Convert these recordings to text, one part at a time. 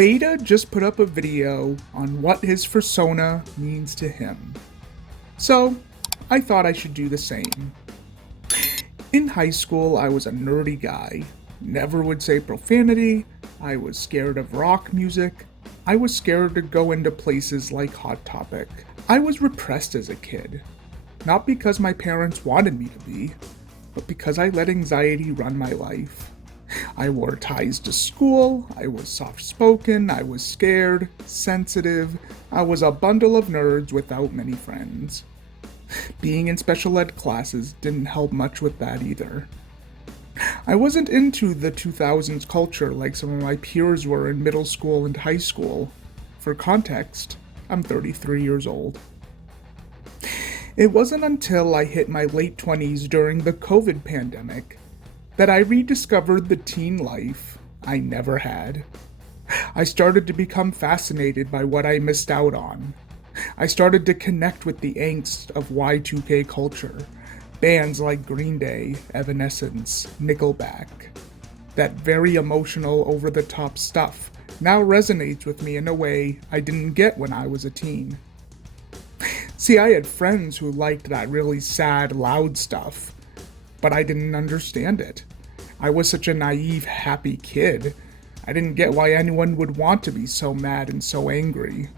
Beta just put up a video on what his Fursona means to him. So, I thought I should do the same. In high school, I was a nerdy guy. Never would say profanity. I was scared of rock music. I was scared to go into places like Hot Topic. I was repressed as a kid. Not because my parents wanted me to be, but because I let anxiety run my life. I wore ties to school, I was soft-spoken, I was scared, sensitive, I was a bundle of nerds without many friends. Being in special ed classes didn't help much with that either. I wasn't into the 2000s culture like some of my peers were in middle school and high school. For context, I'm 33 years old. It wasn't until I hit my late 20s during the COVID pandemic that I rediscovered the teen life I never had. I started to become fascinated by what I missed out on. I started to connect with the angst of Y2K culture, bands like Green Day, Evanescence, Nickelback. That very emotional, over-the-top stuff now resonates with me in a way I didn't get when I was a teen. See, I had friends who liked that really sad, loud stuff, but I didn't understand it. I was such a naive, happy kid. I didn't get why anyone would want to be so mad and so angry.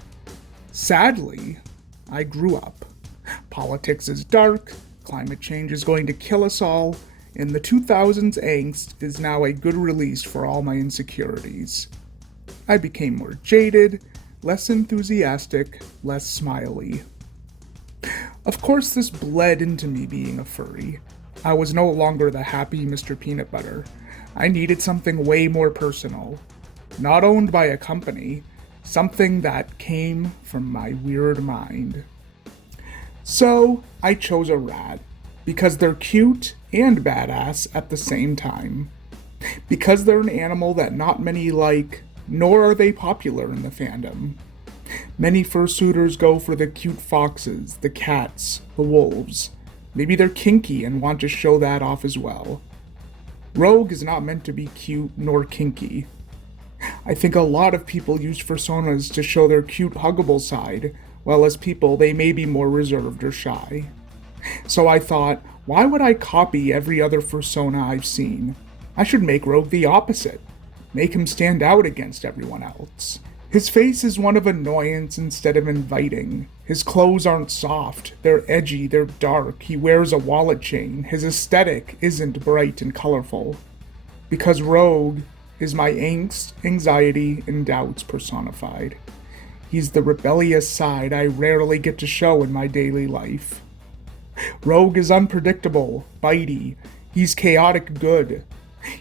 Sadly, I grew up. Politics is dark, climate change is going to kill us all, and the 2000s angst is now a good release for all my insecurities. I became more jaded, less enthusiastic, less smiley. Of course, this bled into me being a furry. I was no longer the happy Mr. Peanut Butter. I needed something way more personal. Not owned by a company, something that came from my weird mind. So, I chose a rat, because they're cute and badass at the same time. Because they're an animal that not many like, nor are they popular in the fandom. Many fursuiters go for the cute foxes, the cats, the wolves. Maybe they're kinky and want to show that off as well. Rogue is not meant to be cute nor kinky. I think a lot of people use Fursonas to show their cute, huggable side, while as people they may be more reserved or shy. So I thought, why would I copy every other Fursona I've seen? I should make Rogue the opposite. Make him stand out against everyone else. His face is one of annoyance instead of inviting. His clothes aren't soft, they're edgy, they're dark, he wears a wallet chain, his aesthetic isn't bright and colorful. Because Rogue is my angst, anxiety, and doubts personified. He's the rebellious side I rarely get to show in my daily life. Rogue is unpredictable, bitey, he's chaotic good.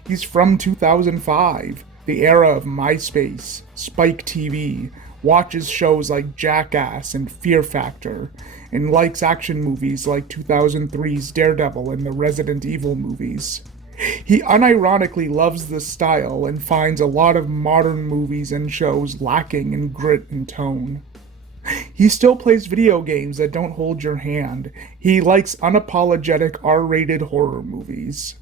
He's from 2005. The era of MySpace, Spike TV, watches shows like Jackass and Fear Factor, and likes action movies like 2003's Daredevil and the Resident Evil movies. He unironically loves the style and finds a lot of modern movies and shows lacking in grit and tone. He still plays video games that don't hold your hand. He likes unapologetic R-rated horror movies.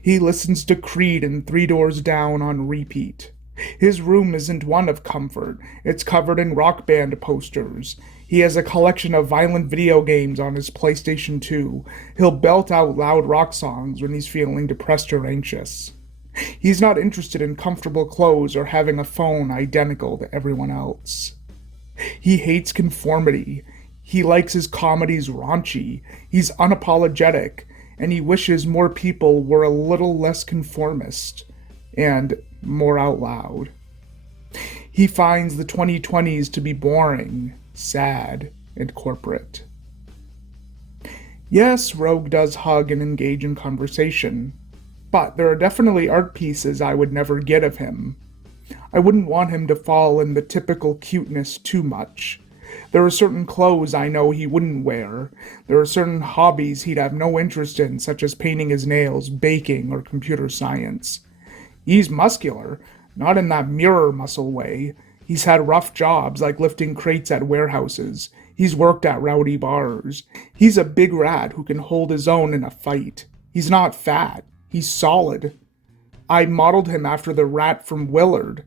He listens to Creed and Three Doors Down on repeat. His room isn't one of comfort, it's covered in Rock Band posters. He has a collection of violent video games on his PlayStation 2. He'll belt out loud rock songs when he's feeling depressed or anxious. He's not interested in comfortable clothes or having a phone identical to everyone else. He hates conformity. He likes his comedies raunchy. He's unapologetic. And he wishes more people were a little less conformist and more out loud. He finds the 2020s to be boring, sad, and corporate. Yes, Rogue does hug and engage in conversation, but there are definitely art pieces I would never get of him. I wouldn't want him to fall in the typical cuteness too much. There are certain clothes I know he wouldn't wear. There are certain hobbies he'd have no interest in, such as painting his nails, baking, or computer science. He's muscular, not in that mirror muscle way. He's had rough jobs like lifting crates at warehouses. He's worked at rowdy bars. He's a big rat who can hold his own in a fight. He's not fat. He's solid. I modeled him after the rat from Willard.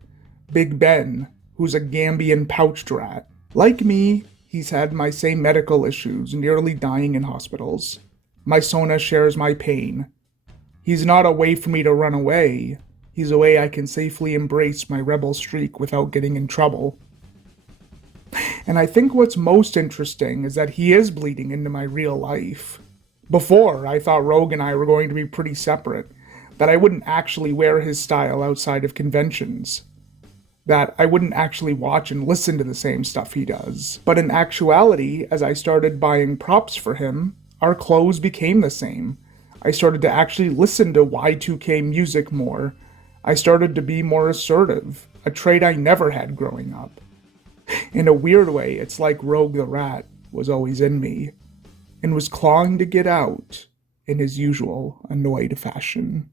Big Ben, who's a Gambian pouched rat. Like me, he's had my same medical issues, nearly dying in hospitals. My Sona shares my pain. He's not a way for me to run away. He's a way I can safely embrace my rebel streak without getting in trouble. And I think what's most interesting is that he is bleeding into my real life. Before, I thought Rogue and I were going to be pretty separate, that I wouldn't actually wear his style outside of conventions, that I wouldn't actually watch and listen to the same stuff he does. But in actuality, as I started buying props for him, our clothes became the same. I started to actually listen to Y2K music more. I started to be more assertive, a trait I never had growing up. In a weird way, it's like Rogue the Rat was always in me, and was clawing to get out in his usual annoyed fashion.